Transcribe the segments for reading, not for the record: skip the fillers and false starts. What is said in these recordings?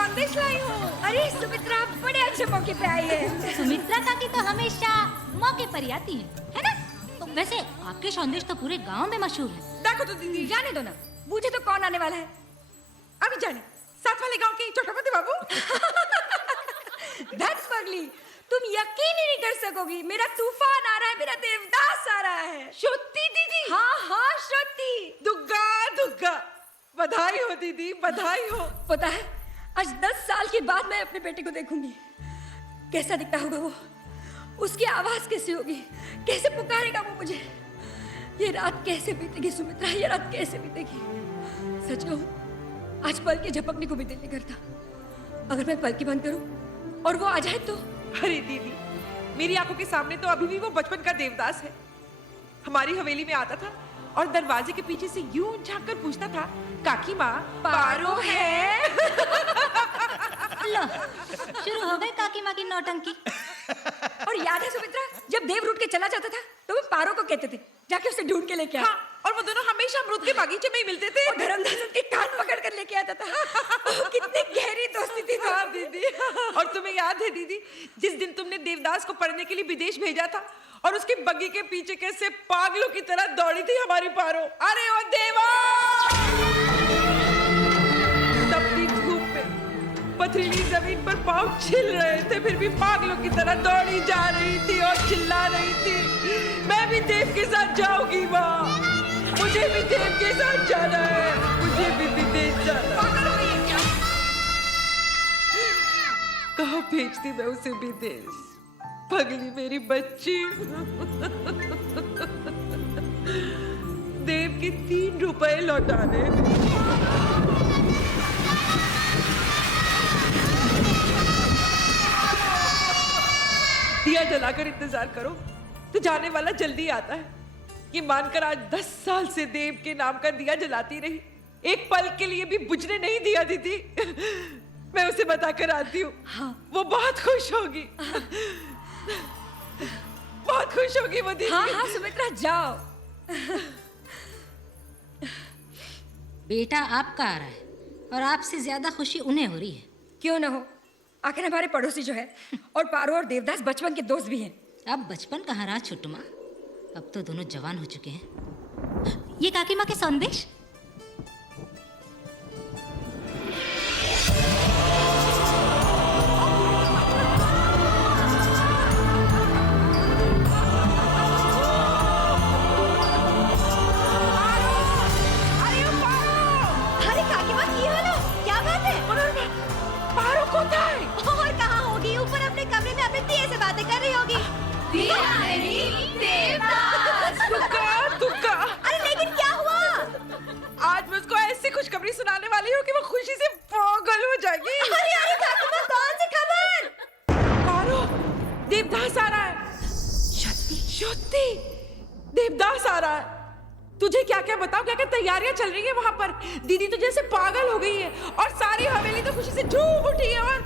संदेश लाई हूँ। अरे सुमित्रा बड़े अच्छे मौके पे आई है। सुमित्रा काकी तो हमेशा मौके पर ही आती है ना? तो वैसे आपके संदेश तो पूरे गांव में मशहूर है। देखो तो दीदी, जाने दो ना, मुझे तो कौन आने वाला है अभी जाने, साथ वाले गांव के छोटापति बाबू। धत पगली, तुम यकीन ही नहीं कर सकोगी, मेरा तूफान आ रहा है, मेरा देवदास आ रहा है। श्रुति दीदी? हाँ हाँ श्रुति। दुग्गा दुग्गा, बधाई हो दीदी, बधाई हो। पता है आज 10 साल के बाद मैं अपने बेटे को देखूंगी, कैसा दिखता होगा वो, उसकी आवाज कैसी होगी, कैसे पुकारेगा वो मुझे। ये रात कैसे बीतेगी सुमित्रा, ये रात कैसे बीतेगी। सच कहूं आज पल के झपकने को भी दिल नहीं करता। अगर मैं पल की बंद करूं और वो आ जाए तो। अरे दीदी, मेरी आंखों के सामने तो अभी भी वो बचपन का देवदास है। हमारी हवेली में आता था और दरवाजे के पीछे से यूं झांक कर पूछता था, काकी माँ पारो है? लो, शुरू हो गई काकी माँ की नौटंकी। और याद है सुमित्रा, जब देव रूठ के चला जाता था तो वो पारो को कहते थे जाके उसे ढूंढ के लेके आ। हाँ, और वो दोनों हमेशा अमरूद के बागीचे में ही मिलते थे। और धर्मदास उनके कान पकड़ कर लेके आता था। कितनी गहरी दोस्ती थी। हाँ दीदी। और तुम्हें याद है दीदी, जिस दिन तुमने देवदास को पढ़ने के लिए विदेश भेजा था और उसके बग्गी के पीछे कैसे पागलों की तरह दौड़ी थी हमारी पारो। अरे ओ देवा! तपती धूप में पथरीली जमीन पर पाँव छिल रहे थे, फिर भी पागलों की तरह दौड़ी जा रही थी और चिल्ला रही थी, मैं भी देव के साथ जाऊंगी माँ, मुझे भी देव के साथ जाना है, मुझे भी विदेश जाना है। कहाँ भेजती मैं उसे विदेश, पगली मेरी बच्ची। देव के 3 रुपए लौटाने। दिया जलाकर इंतजार करो तो जाने वाला जल्दी आता है। ये मानकर आज 10 साल से देव के नाम का दिया जलाती रही, एक पल के लिए भी बुझने नहीं दिया दीदी। मैं उसे बताकर आती हूँ। हाँ। वो बहुत खुश होगी। बहुत खुश होगी वो दीदी। हाँ हाँ सुमित्रा जाओ। बेटा आपका आ रहा है और आपसे ज्यादा खुशी उन्हें हो रही है। क्यों ना हो, आखिर हमारे पड़ोसी जो है और पारो और देवदास बचपन के दोस्त भी हैं। अब बचपन कहाँ रहा छोटू माँ, अब तो दोनों जवान हो चुके हैं। ये काकी माँ के संदेश। अरे काकी माँ की हाल है, क्या बात है? पारो कोথায়? और कहाँ होगी, ऊपर अपने कमरे में अपने दिए से बातें कर रही होगी। दिया नहीं, देवदास। दुग्गा। अरे लेकिन क्या हुआ? आज मैं उसको ऐसी खुशखबरी सुनाने वाली हूँ कि वो खुशी से पागल हो जाएगी। अरे अरे काकी माँ, कौन सी खबर? पारो, देवदास आ रहा है। श्रुति, देवदास आ रहा है। तुझे क्या क्या बताओ, क्या क्या तैयारियां चल रही है वहां पर। दीदी तो जैसे पागल हो गई है और सारी हवेली तो खुशी से झूम उठी है। और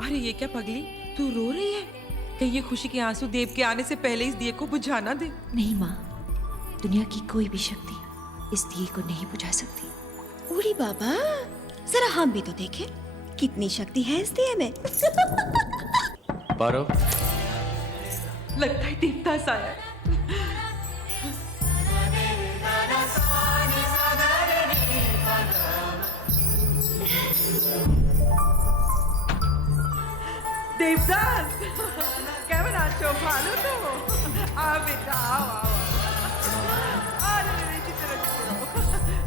अरे ये क्या पगली, तू रो रही है? कहीं ये खुशी के आंसू देव के आने से पहले इस दिए को बुझा ना दे। नहीं माँ, दुनिया की कोई भी शक्ति इस दिए को नहीं बुझा सकती। उड़ी बाबा, जरा हम भी तो देखें कितनी शक्ति है इस दिए में। पारो, लगता है देवदास आया है। देवदास, कैमन आशो भालो तो आओ बेटा, आओ। अरे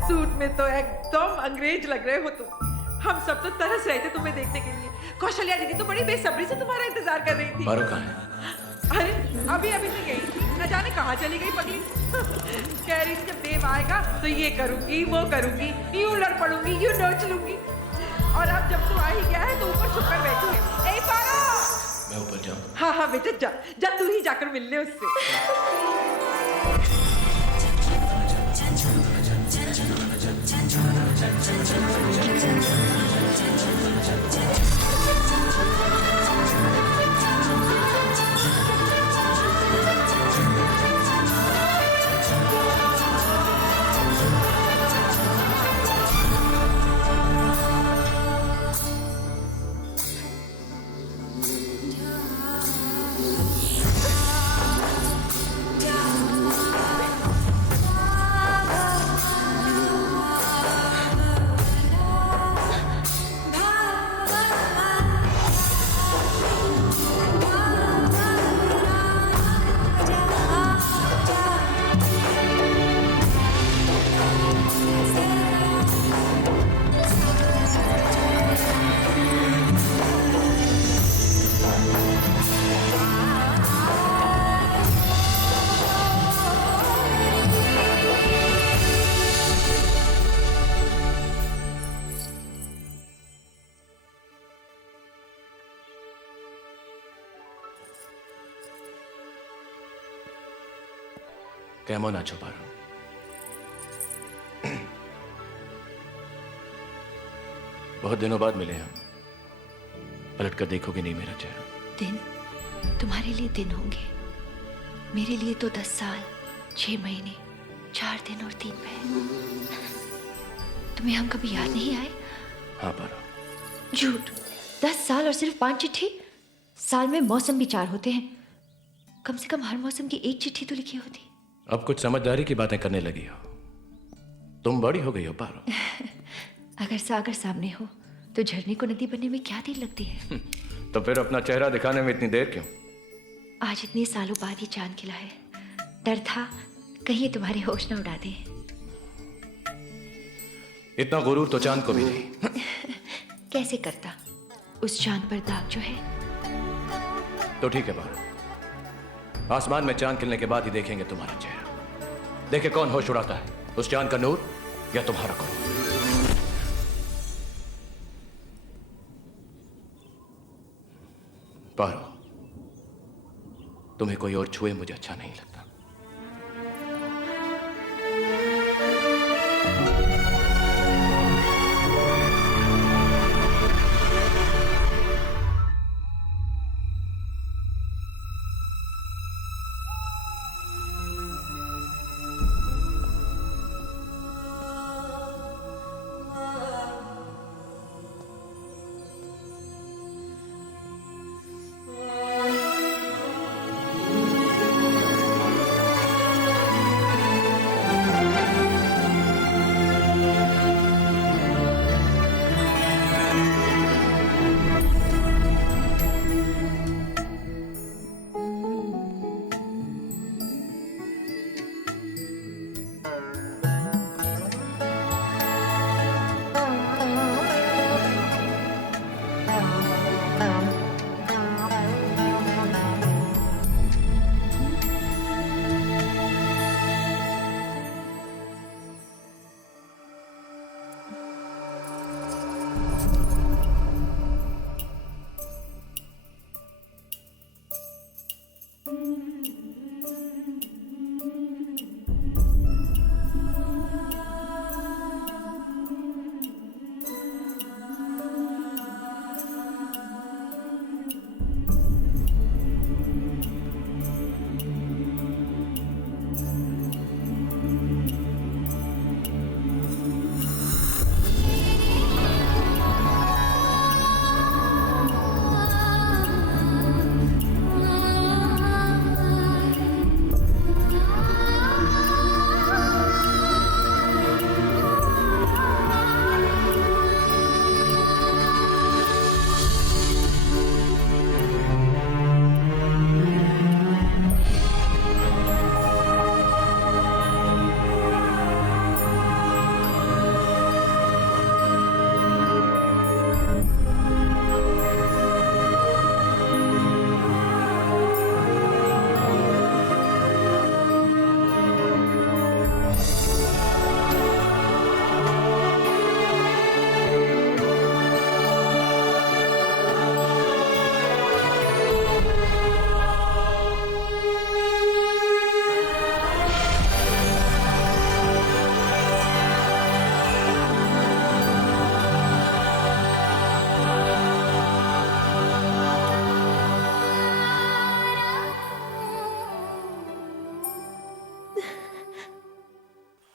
सूट में तो एकदम अंग्रेज लग रहे हो तुम। हम सब तो तरस रहे थे तुम्हें देखने के लिए। कौशल्या दीदी तो बड़ी बेसब्री से तुम्हारा इंतजार कर रही थी। पारो कहाँ है? अरे अभी अभी तो गई थी, न जाने कहाँ चली गई पगली। कह रही थी जब देव आएगा तो ये करूंगी, वो करूंगी, यूं लड़ पड़ूंगी, यूं नोच लूंगी। और अब जब तू आ ही गया है तो ऊपर छुप कर बैठी है। ए पारो! मैं ऊपर जाऊँ? हाँ हाँ बेटा जा, जा तू ही जाकर मिल ले उससे। কেমন আছো পারো? बहुत दिनों बाद मिले हम। पलट कर देखोगे नहीं मेरा चेहरा। दिन तुम्हारे लिए दिन होंगे, मेरे लिए तो 10 साल 6 महीने 4 दिन और 3 पहर। तुम्हें हम कभी याद नहीं आए? हाँ पारो। झूठ। 10 साल और सिर्फ 5 चिट्ठी। साल में मौसम भी 4 होते हैं, कम से कम हर मौसम की 1 चिट्ठी तो लिखी होती। अब कुछ समझदारी की बातें करने लगी हो। तुम बड़ी हो गई हो पारो। अगर सागर सामने हो तो झरने को नदी बनने में क्या देर लगती है? तो फिर अपना चेहरा दिखाने में इतनी देर क्यों? आज इतने सालों बाद ही चांद खिला है। डर था कहीं तुम्हारे होश न उड़ा दे। इतना गुरूर तो चांद को भी नहीं। कैसे करता? उस चांद पर दाग जो है। तो ठीक है पारो, आसमान में चांद खिलने के बाद ही देखेंगे तुम्हारा चेहरा। देखे कौन होश उड़ाता है, उस चांद का नूर या तुम्हारा गुरूर। पारो, तुम्हें कोई और छुए मुझे अच्छा नहीं लगता।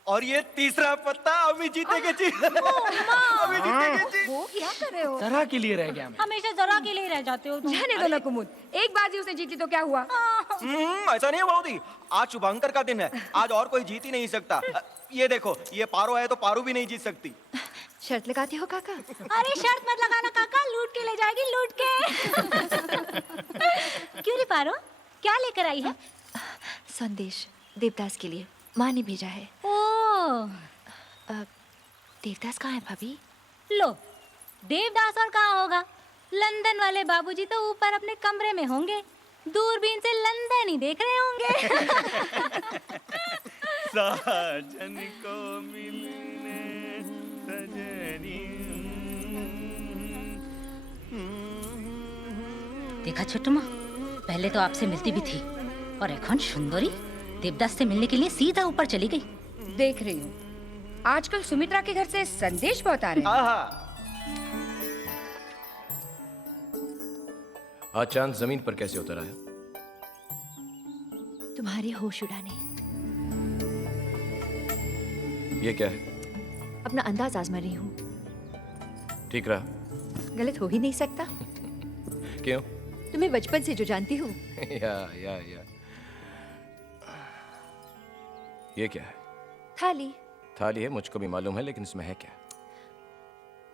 और ये तीसरा पत्ता अभी जीतेगे जी। अभी जीतेगे जी। वो क्या कर रहे हो? जरा के लिए रह गया मैं। हमेशा जरा के लिए रह जाते हो तुम। जाने दो ना कुमुद, एक बाजी उसने जीती तो क्या हुआ? ऐसा नहीं है बड़ोदी, आज शुभंकर का दिन है, आज और कोई जीत ही नहीं सकता। ये देखो, ये पारो है तो पारो भी नहीं जीत सकती। शर्त लगाते हो काका? अरे शर्त मत लगाना काका, लूट के ले जाएगी, लूट के। क्यों रे पारो, क्या लेकर आई है? संदेश देवदास के लिए माँ ने भेजा है। ओ, देवदास कहाँ है भाभी? लो, देवदास और कहाँ होगा? लंदन वाले बाबूजी तो ऊपर अपने कमरे में होंगे, दूरबीन से लंदन ही देख रहे होंगे। साजन को मिलने सजनी। देखा छोटू माँ, पहले तो आपसे मिलती भी थी और এখন সুন্দরী देवदास से मिलने के लिए सीधा ऊपर चली गई। देख रही हूँ आजकल सुमित्रा के घर से संदेश बहुत आ रहे हैं। हाँ हाँ। आज चांद जमीन पर कैसे उतर आया? तुम्हारे होश उड़ाने। ये क्या है? अपना अंदाज आजमा रही हूँ। ठीक रहा? गलत हो ही नहीं सकता। क्यों? तुम्हें बचपन से जो जानती हूँ। या ये क्या है? थाली। थाली है, मुझको भी मालूम है, लेकिन इसमें है क्या?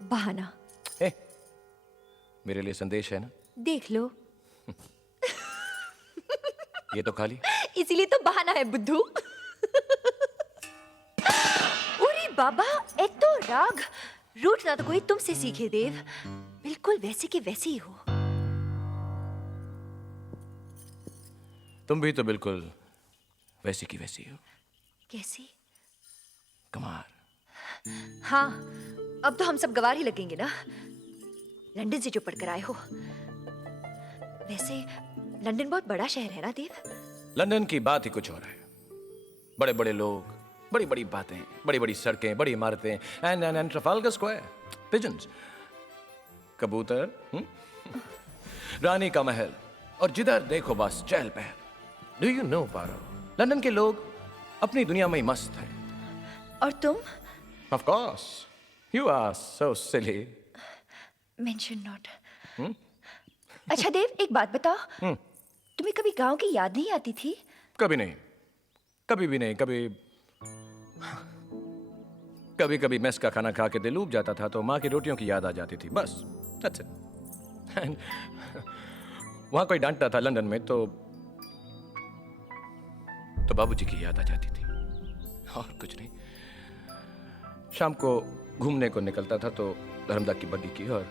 बहाना। ए, मेरे लिए संदेश है ना? देख लो। ये तो खाली। इसीलिए तो बहाना है बुद्धू। अरे बाबा, एक तो राग रूठना तो कोई तुमसे सीखे देव, बिल्कुल वैसे के वैसे ही हो। तुम भी तो बिल्कुल वैसी की वैसी हो। कैसी? कमार। हाँ, अब तो हम सब गवार ही लगेंगे ना, लंदन से जो पढ़कर आए हो। वैसे लंदन बहुत बड़ा शहर है ना देव? लंदन की बात ही कुछ और है। बड़े बड़े लोग, बड़ी बड़ी बातें, बड़ी बड़ी सड़कें, बड़ी इमारतें, एंड ट्रफालगर स्क्वायर, पिजन्स, कबूतर, रानी का महल, और जिधर देखो बस चहल पहल। Do you know Paro, London के लोग अपनी दुनिया में ही मस्त हैं। और तुम? Of course, you are so silly. Mention not. अच्छा देव, एक बात बताओ, तुम्हें कभी गांव की याद नहीं आती थी? कभी नहीं, कभी भी नहीं। कभी कभी मेस का खाना खा के दिल ऊब जाता था तो माँ की रोटियों की याद आ जाती थी, बस। That's it. And वहां कोई डांटता था लंदन में तो बाबूजी की याद आ जाती थी, और कुछ नहीं। शाम को घूमने को निकलता था तो धर्मदा की बग्गी की, और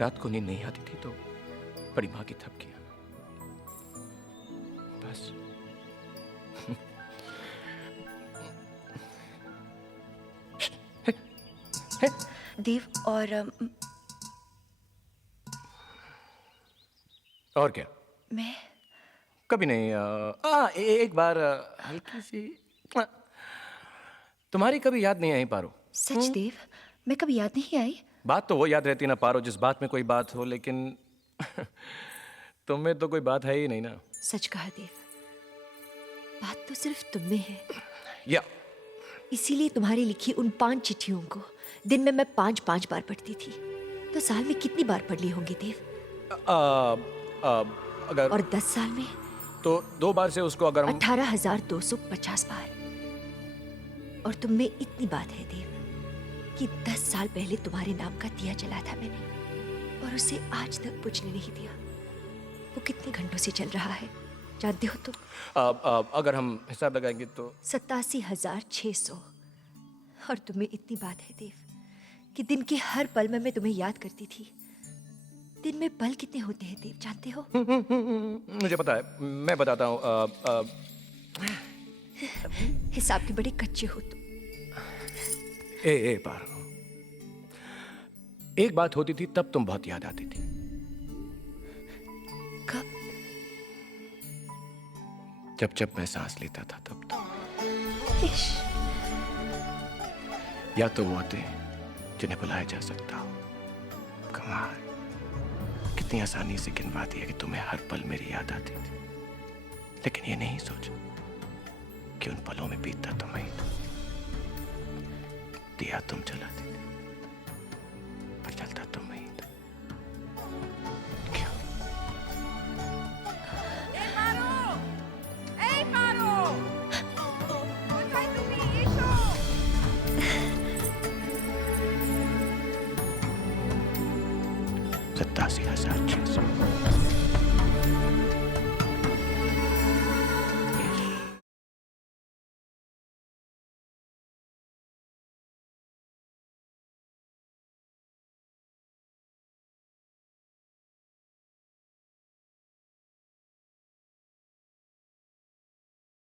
रात को नींद नहीं आती थी तो बड़ी माँ की थपकियां, बस। देव, और क्या? मैं कभी नहीं। एक बार हल्की सी तुम्हारी कभी याद नहीं आई पारो? सच देव, मैं कभी याद नहीं आई। बात तो वो याद रहती ना पारो जिस बात में कोई बात हो, लेकिन तुम में तो कोई बात है ही नहीं ना। सच कहा देव, बात तो सिर्फ तुम में है। या इसीलिए तुम्हारी लिखी उन 5 चिट्ठियों को दिन में मैं 5-5 बार पढ़ती थी, तो साल में कितनी बार पढ़ ली होंगी देव? अगर और 10 साल में तो 2 बार से उसको अगर हम 18,250 बार। और तुम में इतनी बात है देव कि 10 साल पहले तुम्हारे नाम का दिया जला था मैंने, और उसे आज तक बुझने नहीं दिया। वो कितने घंटों से चल रहा है जानते हो तुम? अगर हम हिसाब लगाएंगे तो 87,600। और तुम्हें इतनी बात है देव कि दिन के हर पल में मैं तुम्हें याद करती थी। दिन में पल कितने होते हैं देव जानते हो? मुझे पता है, मैं बताता हूँ। हिसाब के बड़े कच्चे हो तुम। ए पारो, एक बात होती थी तब तुम बहुत याद आती थी। कब? जब मैं सांस लेता था तब तो। इश, या तो वो आते जिन्हें बुलाया जा सकता हो। कमाल, कितनी आसानी से गिनवा दिया कि तुम्हें हर पल मेरी याद आती थी, लेकिन ये नहीं सोचा कि उन पलों में बीतता तुम्हें दिया तुम जलाती थी, पर जलता तुम्हें ही था। क्यों? $87,600